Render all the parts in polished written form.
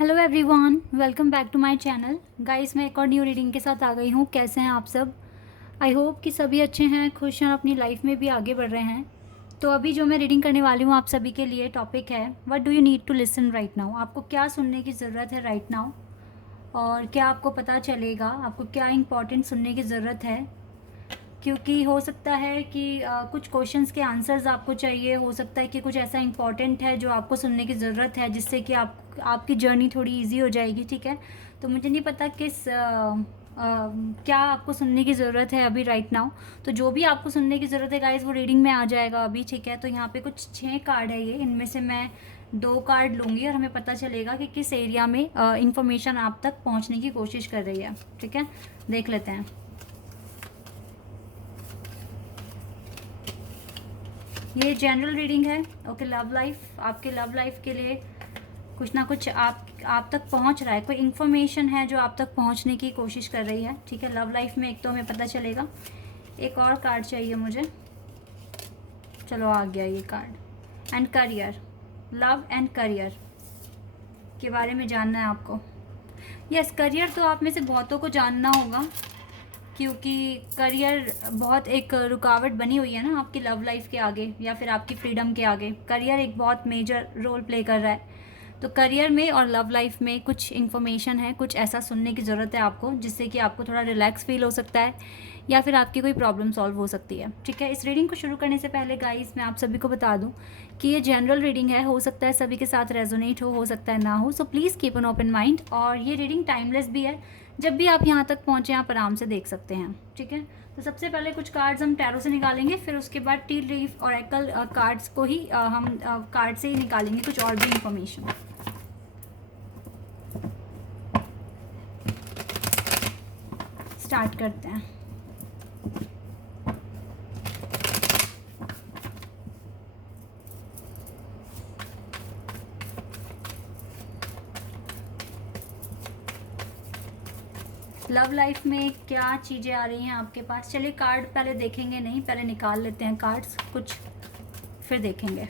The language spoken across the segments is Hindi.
Hello everyone, welcome back to my channel. Guys, मैं एक और न्यू रीडिंग के साथ आ गई हूँ। कैसे हैं आप सब? आई होप कि सभी अच्छे हैं, खुश हैं, अपनी लाइफ में भी आगे बढ़ रहे हैं। तो अभी जो मैं रीडिंग करने वाली हूँ आप सभी के लिए, टॉपिक है what do you need to listen right now. आपको क्या सुनने की ज़रूरत है राइट नाउ, और क्या आपको पता चलेगा, आपको क्या इंपॉर्टेंट सुनने की ज़रूरत है। क्योंकि हो सकता है कि कुछ क्वेश्चंस के आंसर्स आपको चाहिए, हो सकता है कि कुछ ऐसा इंपॉर्टेंट है जो आपको सुनने की ज़रूरत है, जिससे कि आपकी जर्नी थोड़ी इजी हो जाएगी। ठीक है, तो मुझे नहीं पता क्या आपको सुनने की ज़रूरत है अभी राइट नाउ। तो जो भी आपको सुनने की ज़रूरत है गाइस, वो रीडिंग में आ जाएगा अभी। ठीक है, तो यहाँ पे कुछ 6 कार्ड है, ये इनमें से मैं 2 कार्ड लूँगी और हमें पता चलेगा कि किस एरिया में इंफॉर्मेशन आप तक पहुँचने की कोशिश कर रही है। ठीक है, देख लेते हैं। ये जनरल रीडिंग है। ओके, लव लाइफ, आपके लव लाइफ के लिए कुछ ना कुछ आप तक पहुंच रहा है, कोई इन्फॉर्मेशन है जो आप तक पहुंचने की कोशिश कर रही है। ठीक है, लव लाइफ में एक तो हमें पता चलेगा। एक और कार्ड चाहिए मुझे। चलो, आ गया ये card. And career, love and career के बारे में जानना है आपको। यस, करियर तो आप में से बहुतों को जानना होगा, क्योंकि करियर बहुत एक रुकावट बनी हुई है ना आपकी लव लाइफ के आगे, या फिर आपकी फ्रीडम के आगे। करियर एक बहुत मेजर रोल प्ले कर रहा है। तो करियर में और लव लाइफ में कुछ इन्फॉर्मेशन है, कुछ ऐसा सुनने की ज़रूरत है आपको, जिससे कि आपको थोड़ा रिलैक्स फील हो सकता है, या फिर आपकी कोई प्रॉब्लम सॉल्व हो सकती है। ठीक है, इस रीडिंग को शुरू करने से पहले गाइस, मैं आप सभी को बता दूं कि ये जनरल रीडिंग है। हो सकता है सभी के साथ रेजोनेट हो सकता है ना हो। So please keep an open mind. और ये रीडिंग टाइमलेस भी है, जब भी आप यहाँ तक पहुँचे आप आराम से देख सकते हैं। ठीक है, तो सबसे पहले कुछ कार्ड्स हम टैरो से निकालेंगे, फिर उसके बाद टी लीफ और एकल कार्ड्स को ही हम कार्ड से ही निकालेंगे कुछ और भी इंफॉर्मेशन। स्टार्ट करते हैं। लव लाइफ में क्या चीज़ें आ रही हैं आपके पास? चलिए, कार्ड पहले देखेंगे, नहीं पहले निकाल लेते हैं कार्ड्स कुछ, फिर देखेंगे।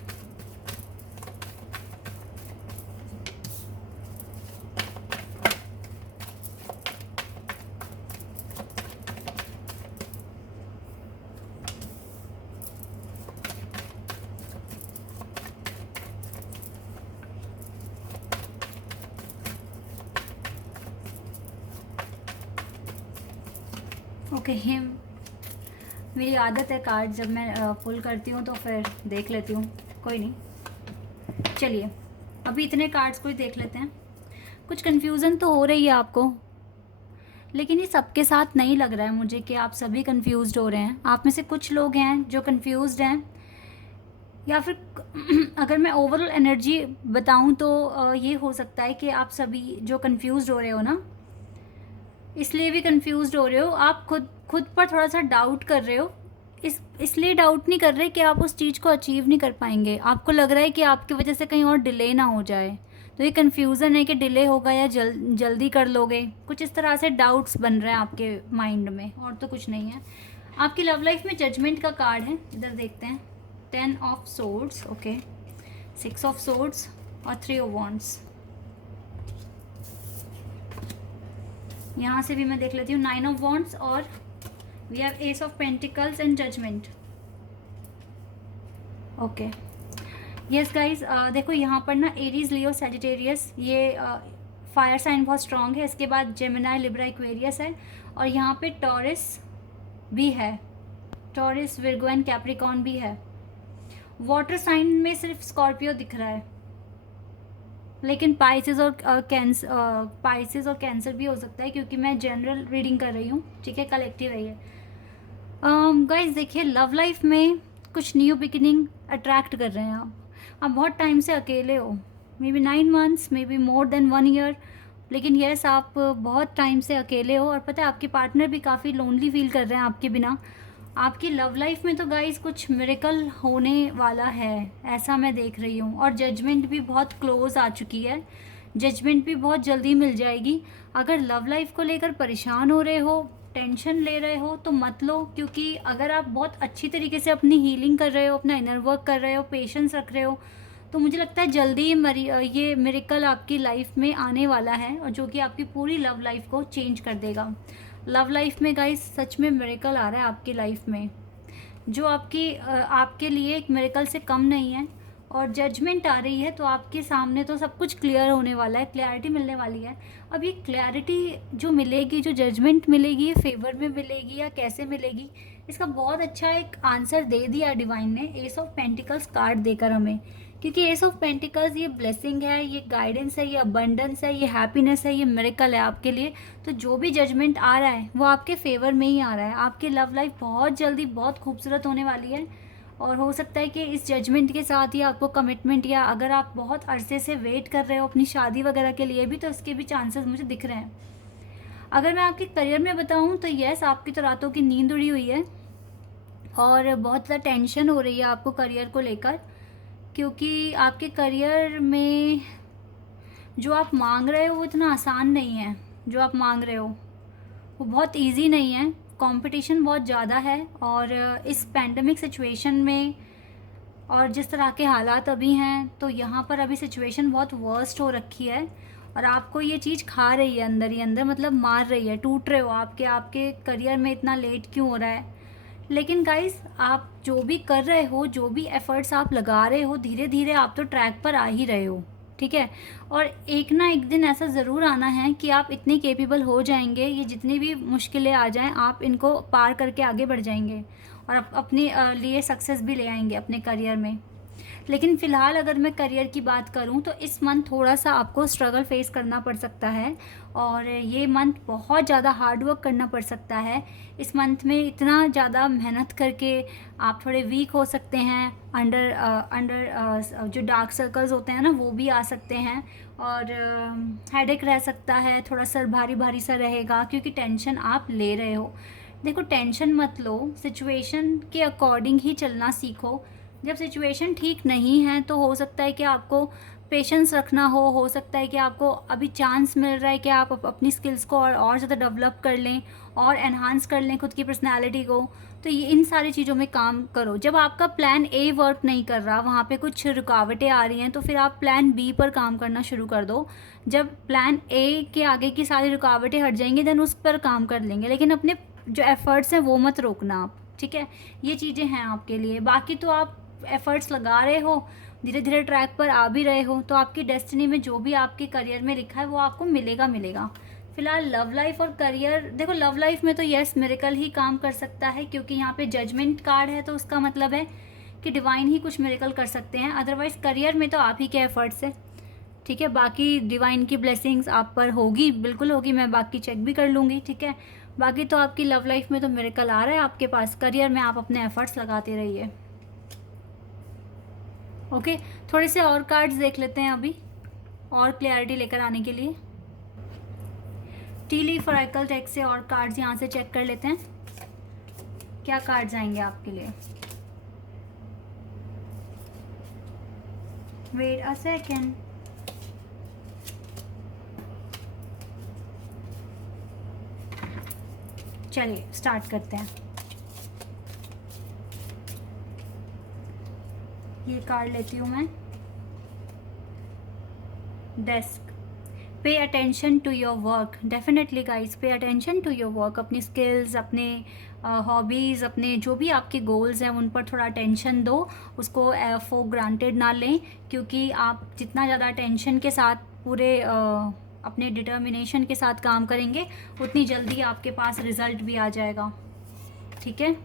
ओके, हिम मेरी आदत है कार्ड जब मैं पुल करती हूँ तो फिर देख लेती हूँ, कोई नहीं। चलिए, अभी इतने कार्ड्स को ही देख लेते हैं। कुछ कन्फ्यूज़न तो हो रही है आपको, लेकिन ये सबके साथ नहीं लग रहा है मुझे कि आप सभी कंफ्यूज्ड हो रहे हैं। आप में से कुछ लोग हैं जो कंफ्यूज्ड हैं, या फिर अगर मैं ओवरऑल एनर्जी बताऊं तो ये हो सकता है कि आप सभी जो कंफ्यूज्ड हो रहे हो ना, इसलिए भी कंफ्यूज्ड हो रहे हो, आप खुद पर थोड़ा सा डाउट कर रहे हो। इसलिए डाउट नहीं कर रहे कि आप उस चीज़ को अचीव नहीं कर पाएंगे। आपको लग रहा है कि आपकी वजह से कहीं और डिले ना हो जाए, तो ये कन्फ्यूज़न है कि डिले होगा या जल्दी कर लोगे। कुछ इस तरह से डाउट्स बन रहे हैं आपके माइंड में, और तो कुछ नहीं है। आपकी लव लाइफ में जजमेंट का कार्ड है, इधर देखते हैं। 10 of swords, okay, 6 of swords और 3 ऑफ वॉन्ड्स। यहाँ से भी मैं देख लेती हूँ 9 ऑफ वॉन्ड्स, और we have ace of pentacles and judgement. Okay, yes guys, देखो यहाँ पर ना एरीज, लियो, सैजिटेरियस, ये फायर साइन बहुत स्ट्रांग है। इसके बाद जेमिनाई, लिब्रा, एक्वेरियस है, और यहाँ पे टॉरस भी है। टॉरस, विर्गो एंड कैप्रिकॉन भी है। वाटर साइन में सिर्फ स्कॉर्पियो दिख रहा है, लेकिन पाइसेस और कैंसर भी हो सकता है, क्योंकि मैं जनरल रीडिंग कर रही हूँ। ठीक है, कलेक्टिव है ये। गाइस देखिए, लव लाइफ में कुछ न्यू बिगिनिंग अट्रैक्ट कर रहे हैं आप बहुत टाइम से अकेले हो, may be 9 months, may be more than 1 year, लेकिन यस, आप बहुत टाइम से अकेले हो। और पता है, आपके पार्टनर भी काफ़ी लोनली फील कर रहे हैं आपके बिना। आपकी लव लाइफ में तो गाइस कुछ मिरेकल होने वाला है, ऐसा मैं देख रही हूँ। और जजमेंट भी बहुत क्लोज आ चुकी है, जजमेंट भी बहुत जल्दी मिल जाएगी। अगर लव लाइफ को लेकर परेशान हो रहे हो, टेंशन ले रहे हो, तो मत लो, क्योंकि अगर आप बहुत अच्छी तरीके से अपनी हीलिंग कर रहे हो, अपना इनर वर्क कर रहे हो, पेशेंस रख रहे हो, तो मुझे लगता है जल्दी ये मिरेकल आपकी लाइफ में आने वाला है, और जो कि आपकी पूरी लव लाइफ को चेंज कर देगा। लव लाइफ में गाइस सच में मिरेकल आ रहा है आपकी लाइफ में, जो आपके लिए एक मिरेकल से कम नहीं है। और जजमेंट आ रही है तो आपके सामने तो सब कुछ क्लियर होने वाला है, क्लैरिटी मिलने वाली है। अब ये क्लैरिटी जो मिलेगी, जो जजमेंट मिलेगी, ये फेवर में मिलेगी या कैसे मिलेगी, इसका बहुत अच्छा एक आंसर दे दिया डिवाइन ने एस ऑफ पेंटिकल्स कार्ड देकर हमें। क्योंकि एस ऑफ पेंटिकल्स ये ब्लेसिंग है, ये गाइडेंस है, ये अबंडेंस है, ये हैप्पीनेस है, ये मिरेकल है आपके लिए। तो जो भी जजमेंट आ रहा है वो आपके फेवर में ही आ रहा है। आपकी लव लाइफ बहुत जल्दी बहुत खूबसूरत होने वाली है, और हो सकता है कि इस जजमेंट के साथ ही आपको कमिटमेंट, या अगर आप बहुत अरसे से वेट कर रहे हो अपनी शादी वगैरह के लिए भी, तो इसके भी चांसेस मुझे दिख रहे हैं। अगर मैं आपके करियर में बताऊं तो यस, आपकी तो रातों की नींद उड़ी हुई है और बहुत ज़्यादा टेंशन हो रही है आपको करियर को लेकर, क्योंकि आपके करियर में जो आप मांग रहे हो वो इतना आसान नहीं है। जो आप मांग रहे हो वो बहुत इजी नहीं है, कंपटीशन बहुत ज़्यादा है। और इस पैंडमिक सिचुएशन में और जिस तरह के हालात अभी हैं, तो यहाँ पर अभी सिचुएशन बहुत वर्स्ट हो रखी है, और आपको ये चीज़ खा रही है अंदर ही अंदर, मतलब मार रही है। टूट रहे हो आपके करियर में इतना लेट क्यों हो रहा है। लेकिन गाइस, आप जो भी कर रहे हो, जो भी एफर्ट्स आप लगा रहे हो, धीरे धीरे आप तो ट्रैक पर आ ही रहे हो, ठीक है। और एक ना एक दिन ऐसा ज़रूर आना है कि आप इतने केपेबल हो जाएंगे, ये जितनी भी मुश्किलें आ जाएं आप इनको पार करके आगे बढ़ जाएंगे, और अपने लिए सक्सेस भी ले आएंगे अपने करियर में। लेकिन फ़िलहाल अगर मैं करियर की बात करूं तो इस मंथ थोड़ा सा आपको स्ट्रगल फेस करना पड़ सकता है, और ये मंथ बहुत ज़्यादा हार्ड वर्क करना पड़ सकता है। इस मंथ में इतना ज़्यादा मेहनत करके आप थोड़े वीक हो सकते हैं, अंडर जो डार्क सर्कल्स होते हैं ना वो भी आ सकते हैं, और हेडेक रह सकता है, थोड़ा सर भारी भारी सा रहेगा क्योंकि टेंशन आप ले रहे हो। देखो, टेंशन मत लो, सिचुएशन के अकॉर्डिंग ही चलना सीखो। जब सिचुएशन ठीक नहीं है तो हो सकता है कि आपको पेशेंस रखना हो सकता है कि आपको अभी चांस मिल रहा है कि आप अपनी स्किल्स को और ज़्यादा डेवलप कर लें और एनहांस कर लें खुद की पर्सनैलिटी को। तो ये इन सारी चीज़ों में काम करो। जब आपका प्लान ए वर्क नहीं कर रहा, वहाँ पे कुछ रुकावटें आ रही हैं, तो फिर आप प्लान बी पर काम करना शुरू कर दो। जब प्लान ए के आगे की सारी रुकावटें हट जाएंगी देन उस पर काम कर लेंगे, लेकिन अपने जो एफ़र्ट्स हैं वो मत रोकना आप, ठीक है। ये चीज़ें हैं आपके लिए। बाकी तो आप एफ़र्ट्स लगा रहे हो, धीरे धीरे ट्रैक पर आ भी रहे हो, तो आपकी डेस्टिनी में जो भी आपके करियर में लिखा है वो आपको मिलेगा। फिलहाल लव लाइफ और करियर, देखो लव लाइफ में तो यस मिरेकल ही काम कर सकता है, क्योंकि यहाँ पे जजमेंट कार्ड है, तो उसका मतलब है कि डिवाइन ही कुछ मिरेकल कर सकते हैं। अदरवाइज़ करियर में तो आप ही के एफर्ट्स है, ठीक है। बाकी डिवाइन की ब्लेसिंग्स आप पर होगी, बिल्कुल होगी, मैं बाकी चेक भी कर लूँगी, ठीक है। बाकी तो आपकी लव लाइफ में तो मिरेकल आ रहा है आपके पास, करियर में आप अपने एफर्ट्स लगाते रहिए। ओके, थोड़े से और कार्ड्स देख लेते हैं अभी और क्लैरिटी लेकर आने के लिए। टी लीफ ऑरेकल डेक से और कार्ड्स यहाँ से चेक कर लेते हैं, क्या कार्ड्स आएंगे आपके लिए। Wait a second. चलिए स्टार्ट करते हैं। ये कार्ड लेती हूँ मैं, desk. Pay attention to your work, definitely guys pay attention to your work. अपनी स्किल्स, अपने हॉबीज़, अपने जो भी आपके गोल्स हैं उन पर थोड़ा अटेंशन दो, उसको फॉर ग्रांटेड ना लें, क्योंकि आप जितना ज़्यादा अटेंशन के साथ पूरे अपने डिटर्मिनेशन के साथ काम करेंगे उतनी जल्दी आपके पास रिज़ल्ट भी आ जाएगा, ठीक है।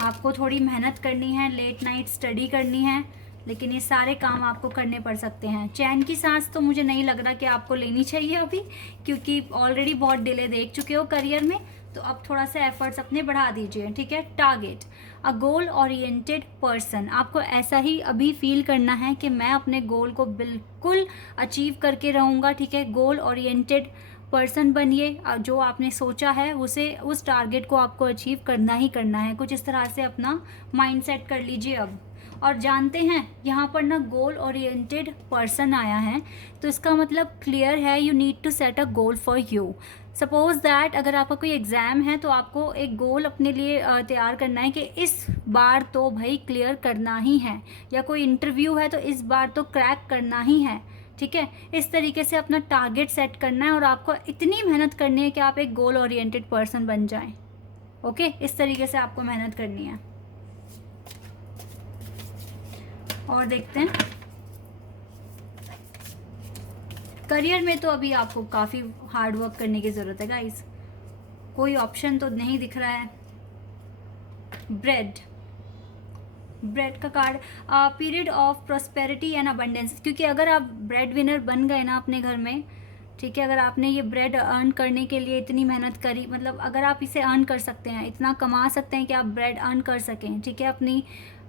आपको थोड़ी मेहनत करनी है, लेट नाइट स्टडी करनी है, लेकिन ये सारे काम आपको करने पड़ सकते हैं। चैन की सांस तो मुझे नहीं लग रहा कि आपको लेनी चाहिए अभी, क्योंकि ऑलरेडी बहुत डिले देख चुके हो करियर में, तो अब थोड़ा सा एफर्ट्स अपने बढ़ा दीजिए, ठीक है। टारगेट, अ गोल ओरिएंटेड पर्सन। आपको ऐसा ही अभी फील करना है कि मैं अपने गोल को बिल्कुल अचीव करके रहूँगा, ठीक है। गोल ओरिएंटेड पर्सन बनिए, जो आपने सोचा है उस टारगेट को आपको अचीव करना ही करना है। कुछ इस तरह से अपना माइंड सेट कर लीजिए अब, और जानते हैं यहाँ पर ना गोल ओरिएंटेड पर्सन आया है, तो इसका मतलब क्लियर है you need to set a goal for you. Suppose that अगर आपका कोई एग्ज़ाम है तो आपको एक गोल अपने लिए तैयार करना है कि इस बार तो भाई क्लियर करना ही है, या कोई इंटरव्यू है तो इस बार तो क्रैक करना ही है, ठीक है। इस तरीके से अपना टारगेट सेट करना है और आपको इतनी मेहनत करनी है कि आप एक गोल ओरिएंटेड पर्सन बन जाएं। ओके, इस तरीके से आपको मेहनत करनी है। और देखते हैं करियर में, तो अभी आपको काफ़ी हार्ड वर्क करने की ज़रूरत है गाइस, कोई ऑप्शन तो नहीं दिख रहा है। ब्रेड का card, period of prosperity and abundance, क्योंकि अगर आप ब्रेड विनर बन गए ना अपने घर में, ठीक है, अगर आपने ये ब्रेड अर्न करने के लिए इतनी मेहनत करी, मतलब अगर आप इसे अर्न कर सकते हैं, इतना कमा सकते हैं कि आप ब्रेड अर्न कर सकें, ठीक है,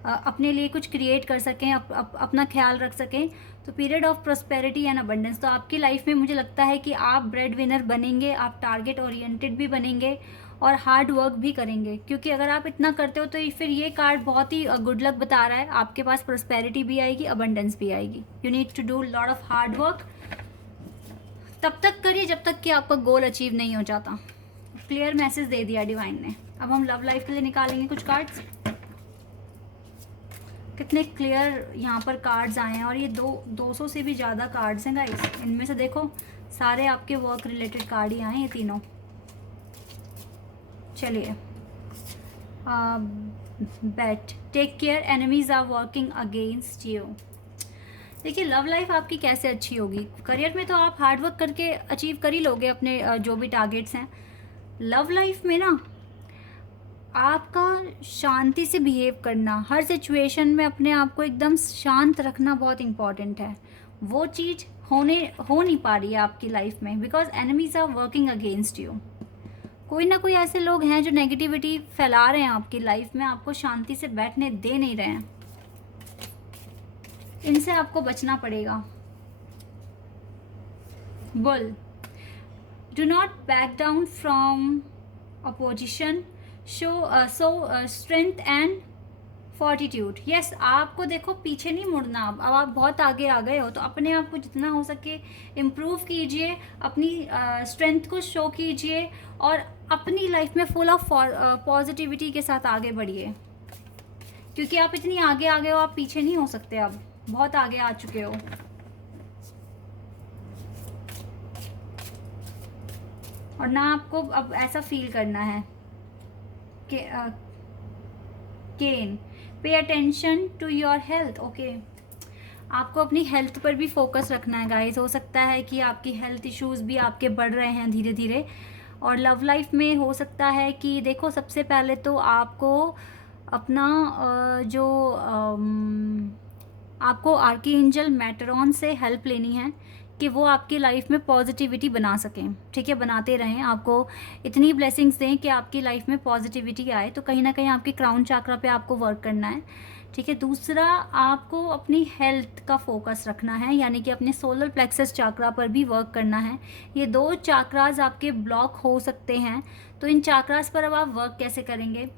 अपने लिए कुछ क्रिएट कर सकें, अपना ख्याल रख सकें, तो period of prosperity and abundance, तो आपकी लाइफ में मुझे लगता है कि आप ब्रेड विनर बनेंगे, आप टारगेट ओरिएंटेड भी बनेंगे और हार्ड वर्क भी करेंगे, क्योंकि अगर आप इतना करते हो तो फिर ये कार्ड बहुत ही गुड लक बता रहा है, आपके पास प्रॉस्पेरिटी भी आएगी, अबंडेंस भी आएगी। You need to do lot of hard work, तब तक करिए जब तक कि आपका गोल अचीव नहीं हो जाता। क्लियर मैसेज दे दिया डिवाइन ने। अब हम लव लाइफ के लिए निकालेंगे कुछ कार्ड्स। कितने क्लियर यहाँ पर कार्ड्स आए हैं, और ये 200 से भी ज़्यादा कार्ड्स हैं गाइस। इनमें से देखो सारे आपके वर्क रिलेटेड कार्ड ही आए हैं, ये तीनों। चलिए, bat, take care, enemies are working against you. देखिए लव लाइफ आपकी कैसे अच्छी होगी। करियर में तो आप हार्ड वर्क करके अचीव कर ही लोगे अपने जो भी टारगेट्स हैं। लव लाइफ में ना आपका शांति से बिहेव करना, हर सिचुएशन में अपने आप को एकदम शांत रखना बहुत इम्पॉर्टेंट है। वो चीज़ हो नहीं पा रही है आपकी लाइफ में, because enemies are working against you. कोई ना कोई ऐसे लोग हैं जो नेगेटिविटी फैला रहे हैं आपकी लाइफ में, आपको शांति से बैठने दे नहीं रहे हैं। इनसे आपको बचना पड़ेगा। Bull, do not back down from opposition, show strength and fortitude. Yes, आपको देखो पीछे नहीं मुड़ना। अब आप बहुत आगे आ गए हो तो अपने आप को जितना हो सके इम्प्रूव कीजिए, अपनी स्ट्रेंथ को शो कीजिए और अपनी लाइफ में फुल ऑफ पॉजिटिविटी के साथ आगे बढ़िए, क्योंकि आप इतनी आगे आ गए हो, आप पीछे नहीं हो सकते। अब बहुत आगे आ चुके हो। और ना आपको अब ऐसा फील करना है कि केन, pay attention to your health. Okay, आपको अपनी हेल्थ पर भी फोकस रखना है गाइस। हो सकता है कि आपकी हेल्थ इश्यूज भी आपके बढ़ रहे हैं धीरे धीरे। और लव लाइफ में हो सकता है कि देखो, सबसे पहले तो आपको अपना आपको आर्कएंजल मेटरॉन से हेल्प लेनी है कि वो आपकी लाइफ में पॉजिटिविटी बना सकें, ठीक है, बनाते रहें। आपको इतनी ब्लेसिंग्स दें कि आपकी लाइफ में पॉजिटिविटी आए। तो कहीं ना कहीं आपकी क्राउन चाक्रा पे आपको वर्क करना है, ठीक है। दूसरा, आपको अपनी हेल्थ का फोकस रखना है, यानी कि अपने सोलर प्लेक्सस चाक्रा पर भी वर्क करना है। ये 2 चाक्रास आपके ब्लॉक हो सकते हैं, तो इन चाक्रास पर अब आप वर्क कैसे करेंगे।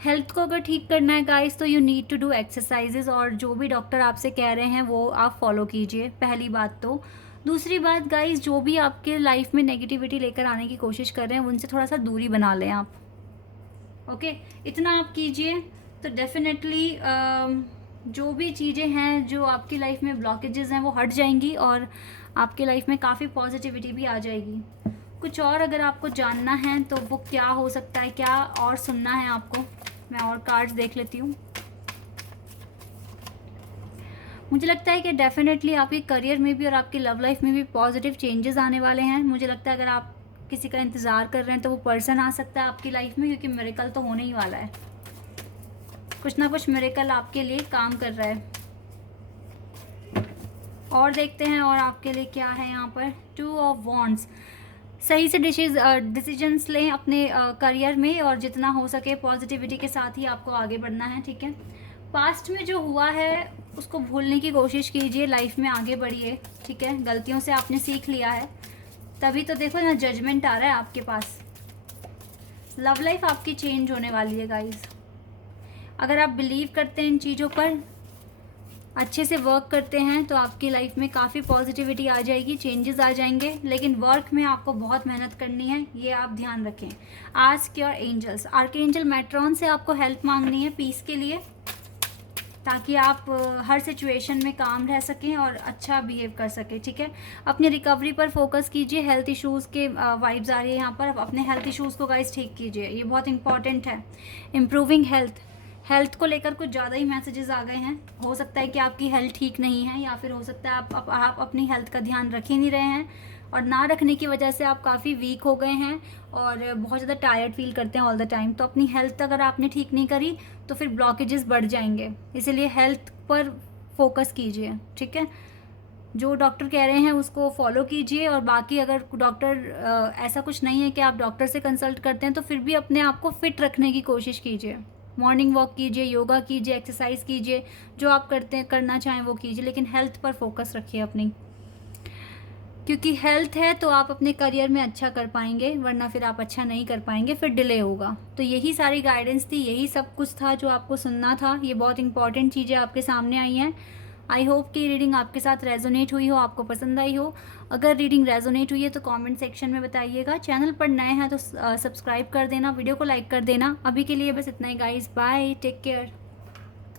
हेल्थ को अगर ठीक करना है गाइस, तो you need to do exercises, और जो भी डॉक्टर आपसे कह रहे हैं वो आप फॉलो कीजिए, पहली बात तो। दूसरी बात गाइस, जो भी आपके लाइफ में नेगेटिविटी लेकर आने की कोशिश कर रहे हैं उनसे थोड़ा सा दूरी बना लें आप। ओके, इतना आप कीजिए तो डेफिनेटली जो भी चीज़ें हैं जो आपकी लाइफ में ब्लॉकेजेस हैं वो हट जाएंगी और आपकी लाइफ में काफ़ी पॉजिटिविटी भी आ जाएगी। कुछ और अगर आपको जानना है तो वो क्या हो सकता है, क्या और सुनना है आपको, मैं और कार्ड्स देख लेती हूँ। मुझे लगता है कि डेफिनेटली आपके करियर में भी और आपकी लव लाइफ में भी पॉजिटिव चेंजेस आने वाले हैं। मुझे लगता है अगर आप किसी का इंतज़ार कर रहे हैं तो वो पर्सन आ सकता है आपकी लाइफ में, क्योंकि मिरेकल तो होने ही वाला है। कुछ ना कुछ मिरेकल आपके लिए काम कर रहा है। और देखते हैं और आपके लिए क्या है यहाँ पर। 2 ऑफ वॉन्ड्स, सही से डिसीजंस लें अपने करियर में और जितना हो सके पॉजिटिविटी के साथ ही आपको आगे बढ़ना है, ठीक है। पास्ट में जो हुआ है उसको भूलने की कोशिश कीजिए, लाइफ में आगे बढ़िए, ठीक है। गलतियों से आपने सीख लिया है, तभी तो देखो ना जजमेंट आ रहा है आपके पास। लव लाइफ आपकी चेंज होने वाली है गाइस। अगर आप बिलीव करते हैं इन चीज़ों पर अच्छे से वर्क करते हैं तो आपकी लाइफ में काफ़ी पॉजिटिविटी आ जाएगी, चेंजेस आ जाएंगे। लेकिन वर्क में आपको बहुत मेहनत करनी है, ये आप ध्यान रखें। आस्क योर एंजल्स, आर्कएंजल मेट्रॉन से आपको हेल्प मांगनी है पीस के लिए, ताकि आप हर सिचुएशन में काम रह सकें और अच्छा बिहेव कर सकें, ठीक है। अपनी रिकवरी पर फोकस कीजिए। हेल्थ इश्यूज़ के वाइब्स आ रही है यहाँ पर, अपने हेल्थ इश्यूज़ को गाइस ठीक कीजिए, ये बहुत इंपॉर्टेंट है। इम्प्रूविंग हेल्थ को लेकर कुछ ज़्यादा ही मैसेजेस आ गए हैं। हो सकता है कि आपकी हेल्थ ठीक नहीं है, या फिर हो सकता है आप अपनी हेल्थ का ध्यान रख ही नहीं रहे हैं, और ना रखने की वजह से आप काफ़ी वीक हो गए हैं और बहुत ज़्यादा टायर्ड फील करते हैं ऑल द टाइम। तो अपनी हेल्थ अगर आपने ठीक नहीं करी तो फिर ब्लॉकेजेस बढ़ जाएंगे, इसीलिए हेल्थ पर फोकस कीजिए, ठीक है। जो डॉक्टर कह रहे हैं उसको फॉलो कीजिए, और बाकी अगर डॉक्टर ऐसा कुछ नहीं है कि आप डॉक्टर से कंसल्ट करते हैं, तो फिर भी अपने आप को फिट रखने की कोशिश कीजिए। मॉर्निंग वॉक कीजिए, योगा कीजिए, एक्सरसाइज कीजिए, जो आप करना चाहें वो कीजिए, लेकिन हेल्थ पर फोकस रखिए अपनी, क्योंकि हेल्थ है तो आप अपने करियर में अच्छा कर पाएंगे, वरना फिर आप अच्छा नहीं कर पाएंगे, फिर डिले होगा। तो यही सारी गाइडेंस थी, यही सब कुछ था जो आपको सुनना था। ये बहुत इंपॉर्टेंट चीज़ें आपके सामने आई हैं। आई होप कि रीडिंग आपके साथ रेजोनेट हुई हो, आपको पसंद आई हो। अगर रीडिंग रेजोनेट हुई है तो कमेंट सेक्शन में बताइएगा। चैनल पर नए हैं तो सब्सक्राइब कर देना, वीडियो को लाइक कर देना। अभी के लिए बस इतना ही गाइस, बाय, टेक केयर।